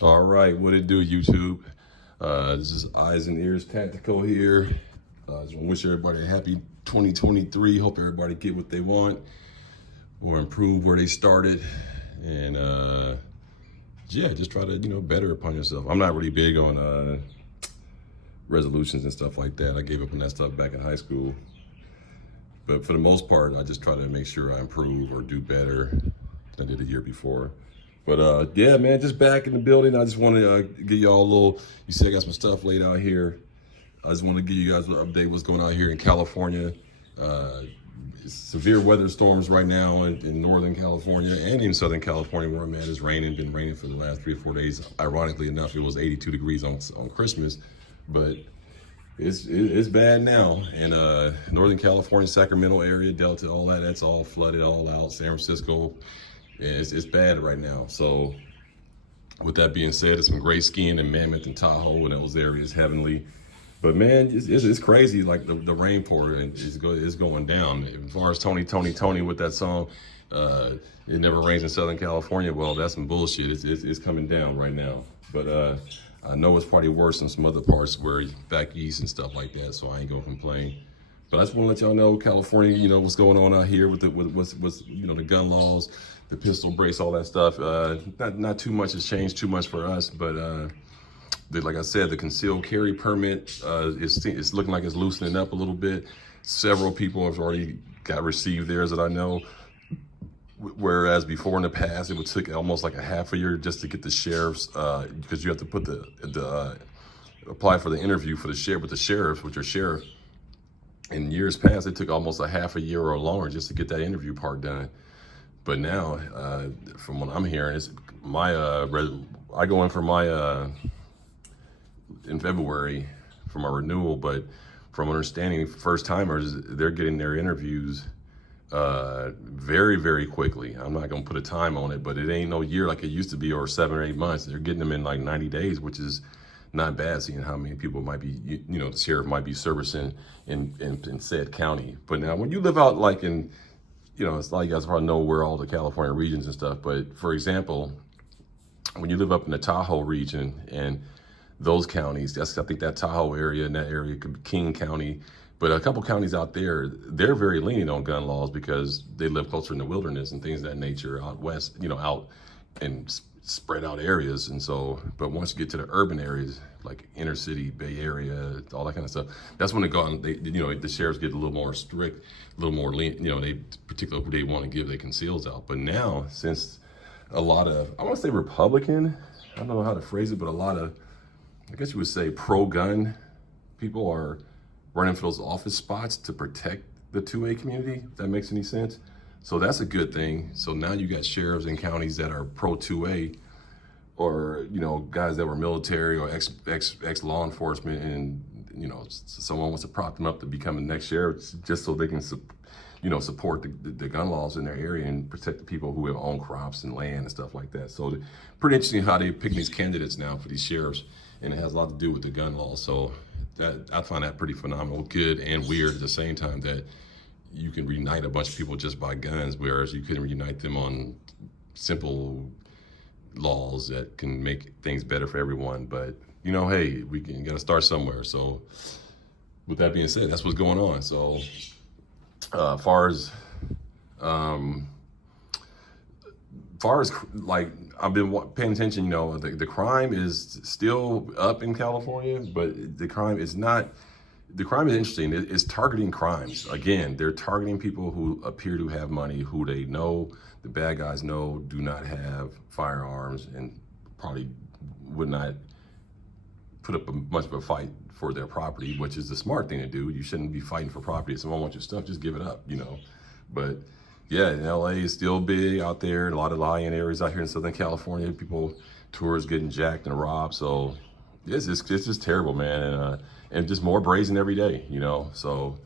All right, what it do, YouTube? This is Eyes and Ears Tactical here. Just want to wish everybody a happy 2023. Hope everybody get what they want or improve where they started. And yeah, just try to, better upon yourself. I'm not really big on resolutions and stuff like that. I gave up on that stuff back in high school. But for the most part, I just try to make sure I improve or do better than I did the year before. But yeah, man, just back in the building. I just want to give y'all a little, you see I got some stuff laid out here. I just want to give you guys an update what's going on here in California. Severe weather storms right now in Northern California and in Southern California where I'm at. It's raining, been raining for the last 3 or 4 days. Ironically enough, it was 82 degrees on Christmas, but it's bad now. And Northern California, Sacramento area, Delta, all that, that's all flooded all out. San Francisco, yeah, it's bad right now. So with that being said, it's some great skiing in Mammoth and Tahoe and those areas, heavenly. But man, it's crazy. Like the rainpour is going down. As far as Tony with that song, it never rains in Southern California. Well, that's some bullshit. It's coming down right now. But I know it's probably worse in some other parts where back east and stuff like that. So I ain't gonna complain. But I just want to let y'all know, California, what's going on out here with what's the gun laws, the pistol brace, all that stuff. Not too much has changed too much for us, but like I said, the concealed carry permit is looking like it's loosening up a little bit. Several people have already got received theirs that I know. Whereas before in the past, it would take almost like a half a year just to get the sheriff's, because you have to put apply for the interview for the sheriff with your sheriff. In years past, it took almost a half a year or longer just to get that interview part done. But now, from what I'm hearing, it's I go in for my in February for my renewal, but from understanding, first timers, they're getting their interviews very, very quickly. I'm not gonna put a time on it, but it ain't no year like it used to be, or 7 or 8 months. They're getting them in like 90 days, which is not bad, seeing how many people might be, the sheriff might be servicing in said county. But now when you live out like in, it's like you guys probably know where all the California regions and stuff, but for example, when you live up in the Tahoe region and those counties, I think that Tahoe area and that area could be King County, but a couple counties out there, they're very lenient on gun laws because they live closer in the wilderness and things of that nature out west, out in spread out areas. And so, but once you get to the urban areas, like inner city, Bay Area, all that kind of stuff, that's when the sheriffs get a little more strict, a little more lenient, they particularly who they want to give their conceals out. But now, since a lot of, I want to say Republican, I don't know how to phrase it, but a lot of, I guess you would say pro-gun people are running for those office spots to protect the 2A community, if that makes any sense. So that's a good thing. So now you got sheriffs in counties that are pro 2A, or guys that were military or ex law enforcement, and someone wants to prop them up to become the next sheriff just so they can support the gun laws in their area and protect the people who have own crops and land and stuff like that. So pretty interesting how they pick these candidates now for these sheriffs, and it has a lot to do with the gun laws. So I find that pretty phenomenal, good and weird at the same time, that you can reunite a bunch of people just by guns, whereas you couldn't reunite them on simple laws that can make things better for everyone. But hey, we got to start somewhere. So with that being said, that's what's going on. So far as like, I've been paying attention, the crime is still up in California, but the crime is interesting. It's targeting crimes. Again, they're targeting people who appear to have money, who they know, the bad guys know, do not have firearms and probably would not put up much of a fight for their property, which is the smart thing to do. You shouldn't be fighting for property. If someone wants your stuff, just give it up, But yeah, LA is still big out there. A lot of high-end areas out here in Southern California, tourists getting jacked and robbed. So it's just terrible, man. And just more brazen every day, So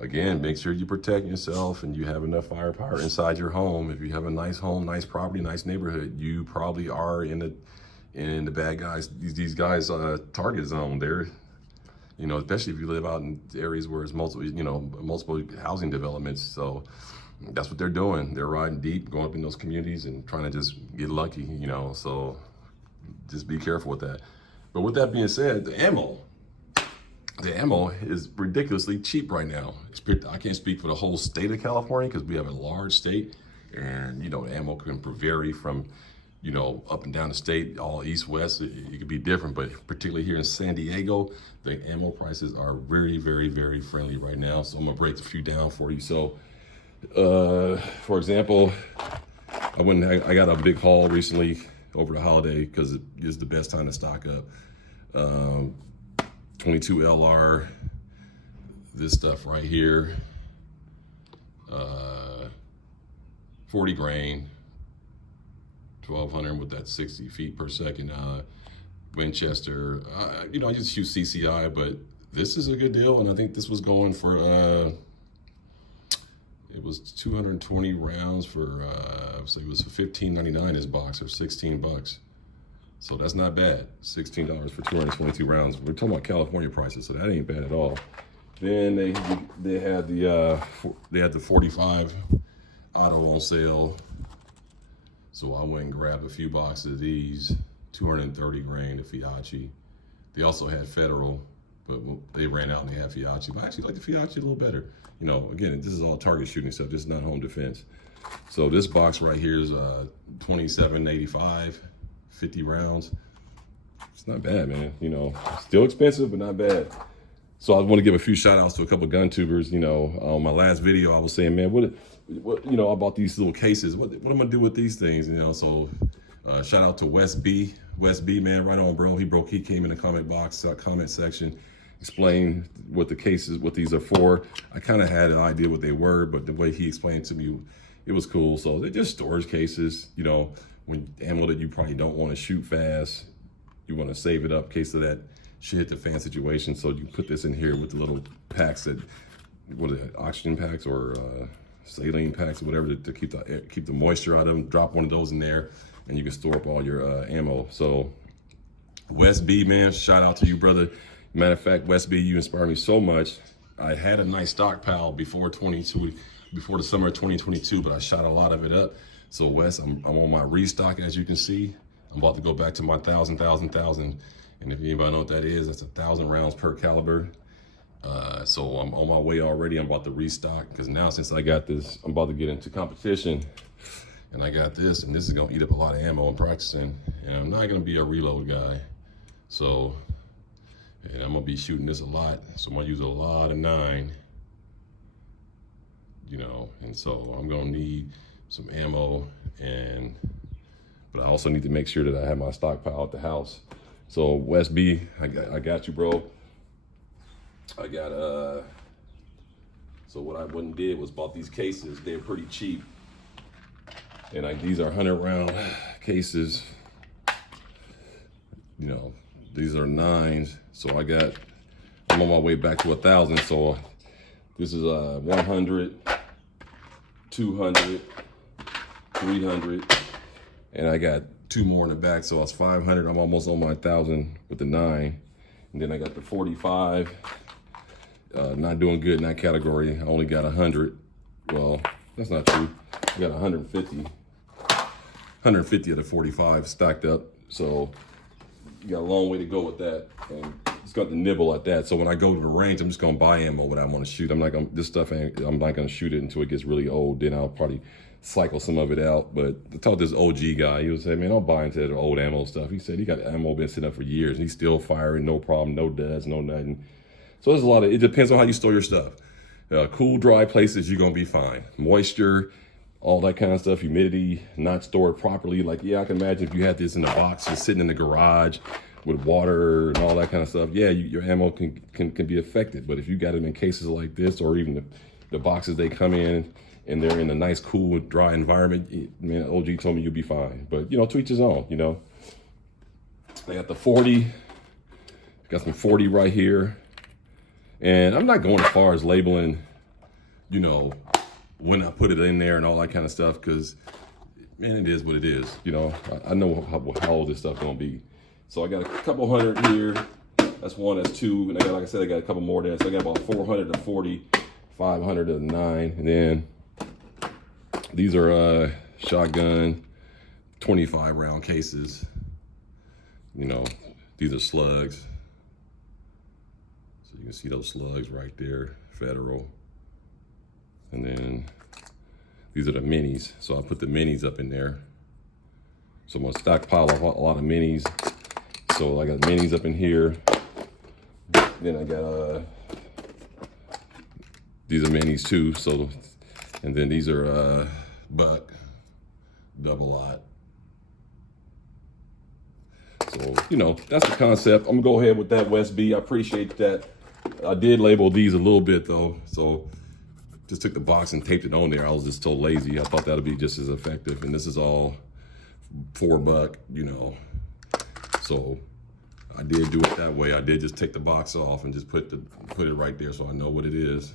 again, make sure you protect yourself and you have enough firepower inside your home. If you have a nice home, nice property, nice neighborhood, you probably are in the bad guys, these guys' target zone there. Especially if you live out in areas where it's multiple housing developments. So that's what they're doing. They're riding deep, going up in those communities and trying to just get lucky, So just be careful with that. But with that being said, the ammo is ridiculously cheap right now. I can't speak for the whole state of California because we have a large state, and you know, the ammo can vary from, you know, up and down the state, all east, west. It could be different, but particularly here in San Diego, the ammo prices are very, very, very friendly right now. So I'm gonna break a few down for you. So, for example, I got a big haul recently over the holiday because it is the best time to stock up. 22 LR, this stuff right here, 40 grain, 1200 with that 60 feet per second. Winchester, you know, I just use CCI, but this is a good deal, and I think this was going for it was 220 rounds for so it was $15.99 this box, or 16 bucks. So that's not bad. $16 for 222 rounds. We're talking about California prices, so that ain't bad at all. Then they had the 45 auto on sale. So I went and grabbed a few boxes of these, 230 grain of Fiachi. They also had Federal, but they ran out and they had Fiachi. But I actually like the Fiachi a little better. You know, again, this is all target shooting stuff, just not home defense. So this box right here is $27.85, 50 rounds. It's not bad, man. You know, still expensive, but not bad. So I want to give a few shout outs to a couple of gun tubers. You know, on my last video, I was saying, man, what you know, about these little cases, what am I gonna do with these things? You know, so shout out to West B, man, right on, bro. He came in the comment section, explained what the cases, what these are for. I kind of had an idea what they were, but the way he explained to me, it was cool. So they're just storage cases, you know, when ammo that you probably don't want to shoot fast, you want to save it up in case of that shit hit the fan situation. So you put this in here with the little packs that, what are they, oxygen packs or saline packs or whatever, to keep the moisture out of them. Drop one of those in there and you can store up all your ammo. So West B, man, shout out to you, brother. Matter of fact, West B, you inspire me so much. I had a nice stockpile before the summer of 2022, but I shot a lot of it up. So Wes, I'm on my restock, as you can see. I'm about to go back to my 1,000. And if anybody know what that is, that's 1,000 rounds per caliber. So I'm on my way already. I'm about to restock because now, since I got this, I'm about to get into competition, and I got this, and this is gonna eat up a lot of ammo in practicing. And I'm not gonna be a reload guy. So, and I'm gonna be shooting this a lot. So I'm gonna use a lot of 9, you know, and so I'm gonna need some ammo, but I also need to make sure that I have my stockpile at the house. So West B, I got you, bro. I got so what I went and did was bought these cases. They're pretty cheap, and these are 100 round cases. You know, these are 9s. So I'm on my way back to 1,000. So this is 100, 200, 300, and I got 2 more in the back, so I was 500. I'm almost on my 1,000 with the 9, and then I got the 45. Not doing good in that category. I only got 100. Well, that's not true. I got 150 of the 45 stacked up. So you got a long way to go with that, and it's got to nibble at that. So when I go to the range, I'm just gonna buy ammo when I want to shoot. I'm not gonna shoot it until it gets really old. Then I'll probably cycle some of it out. But I talked to this OG guy. He was saying, man, don't buy into the old ammo stuff. He said he got ammo been sitting up for years, and he's still firing, no problem, no duds, no nothing. So there's a lot of, it depends on how you store your stuff. Cool, dry places, you're gonna be fine. Moisture, all that kind of stuff, humidity, not stored properly. Like, yeah, I can imagine if you had this in a box just sitting in the garage with water and all that kind of stuff, yeah, your ammo can be affected. But if you got them in cases like this, or even the boxes they come in and they're in a nice, cool, dry environment, man, OG told me you'll be fine. But, you know, to each his own, you know. I got the 40, got some 40 right here. And I'm not going as far as labeling, you know, when I put it in there and all that kind of stuff, because, man, it is what it is. You know, I know how old this stuff gonna be. So I got a couple hundred here. That's 1, that's 2, and I got, like I said, I got a couple more there. So I got about 400 to 40, 500 to 9, and then these are shotgun 25 round cases. You know, these are slugs. So you can see those slugs right there, Federal. And then these are the minis. So I put the minis up in there. So I'm gonna stockpile a lot of minis. So I got minis up in here. Then I got these are minis too. So, and then these are buck, double lot. So, you know, that's the concept. I'm gonna go ahead with that West B. I appreciate that. I did label these a little bit though. So just took the box and taped it on there. I was just so lazy. I thought that'd be just as effective. And this is all $4, you know. So I did do it that way. I did just take the box off and just put it right there so I know what it is.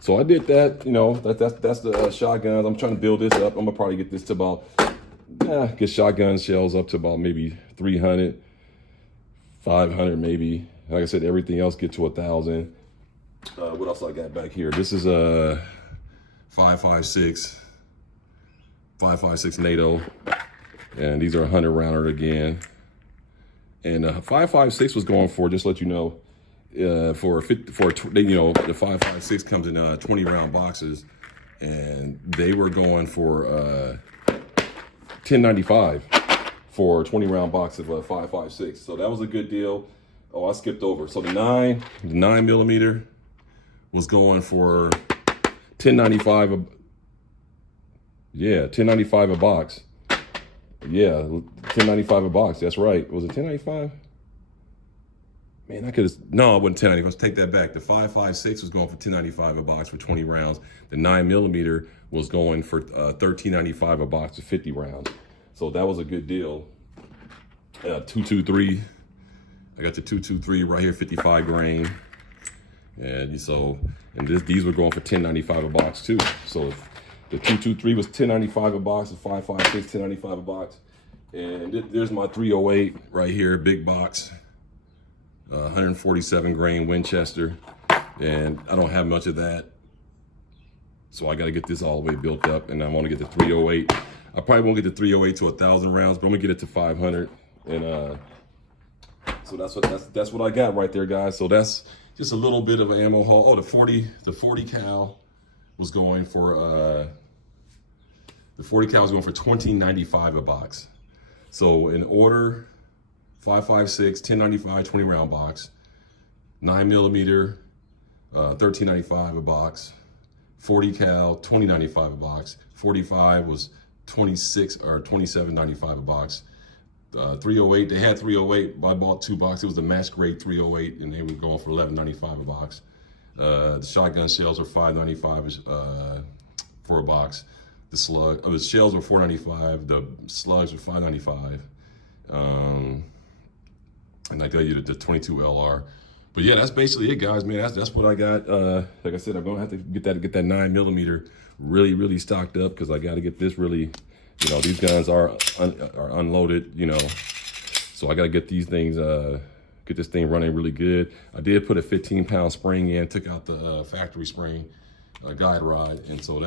So I did that, you know, that's the shotguns. I'm trying to build this up. I'm gonna probably get this to about, get shotgun shells up to about maybe 300, 500 maybe. Like I said, everything else get to 1,000. What else I got back here? This is a 5.56 NATO, and these are 100 rounder again. And 5.56 was going for, just to let you know, you know, the 5.56 comes in 20 round boxes, and they were going for $10.95 for a 20 round box of 5.56. So that was a good deal. Oh, I skipped over. So the 9 millimeter was going for $10.95. Yeah, $10.95 a box. Yeah, $10.95 a box. That's right. Was it $10.95? Man, I could have. No, it wasn't $10.95. Let's take that back. The 5.56 was going for $10.95 a box for 20 rounds. The 9 millimeter was going for $13.95 a box for 50 rounds. So that was a good deal. 223. I got the 223 right here, 55 grain. And these were going for $10.95 a box too. So the 223 was $10.95 a box, the 5.56 $10.95 a box. And there's my 308 right here, big box, 147 grain Winchester. And I don't have much of that. So I got to get this all the way built up, and I want to get the 308. I probably won't get the 308 to 1,000 rounds, but I'm gonna get it to 500. And so that's what I got right there, guys. So that's just a little bit of an ammo haul. Oh, the 40 cal was going for $20.95 a box. So in order, 5.56, $10.95, 20 round box, 9 millimeter, $13.95 a box, 40 cal, $20.95 a box, 45 was $26 or $27.95 a box. 308, they had 308. I bought 2 boxes. It was the match grade 308, and they were going for $11.95 a box. The shotgun shells were $5.95 for a box. The shells were $4.95. The slugs were $5.95. And I got you the 22 LR. But yeah, that's basically it, guys. Man, that's what I got. Like I said, I'm gonna have to get that 9 millimeter really stocked up, because I got to get this really. You know, these guns are unloaded, you know, so I got to get these things, get this thing running really good. I did put a 15-pound spring in, took out the factory spring guide rod, and so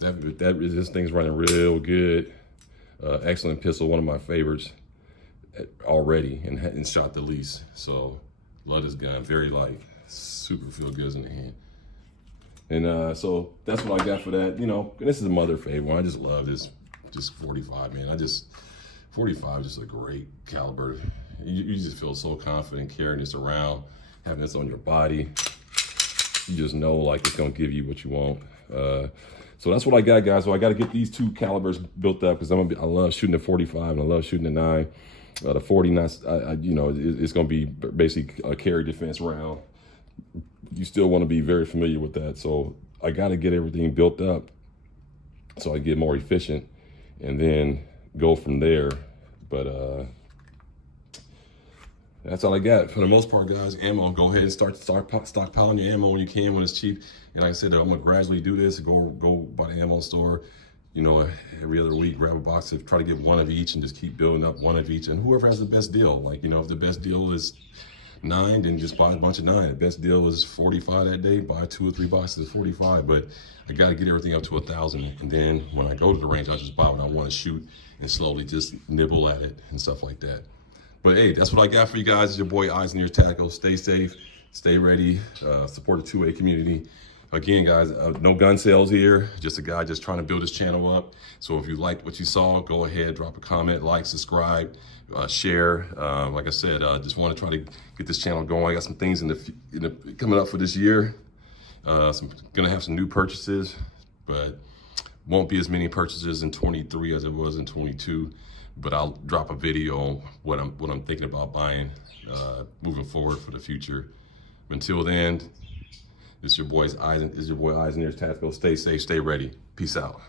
this thing's running real good. Excellent pistol, one of my favorites already, and shot the least. So love this gun, very light, super feel good in the hand. And so that's what I got for that. You know, this is a mother favorite one. I just love this, just 45, man. 45 is just a great caliber. You just feel so confident carrying this around, having this on your body. You just know, like, it's gonna give you what you want. So that's what I got, guys. So I got to get these 2 calibers built up, because I love shooting the 45 and I love shooting the 9. The 49, you know, it's gonna be basically a carry defense round. You still want to be very familiar with that. So I got to get everything built up so I get more efficient, and then go from there. But that's all I got for the most part, guys. Ammo, go ahead and start stockpiling your ammo when you can, when it's cheap. And like I said, I'm gonna gradually do this. Go by the ammo store, you know, every other week, grab a box, of try to get one of each, and just keep building up one of each. And whoever has the best deal, like, you know, if the best deal is 9, then just buy a bunch of 9. The best deal is 45 that day, buy 2 or 3 boxes of 45. But I got to get everything up to 1,000, and then when I go to the range, I just buy what I want to shoot and slowly just nibble at it and stuff like that. But hey, that's what I got for you guys. It's your boy Eyes and Ears Tactical. Stay safe, stay ready, support the 2A community. Again, guys, no gun sales here. Just a guy just trying to build his channel up. So if you liked what you saw, go ahead, drop a comment, like, subscribe, share. Like I said, just want to try to get this channel going. I got some things coming up for this year. Gonna have some new purchases, but won't be as many purchases in 23 as it was in 22. But I'll drop a video on what I'm thinking about buying moving forward for the future. Until then, this is your boy Eyes and Ears Tactical. Stay safe, stay ready. Peace out.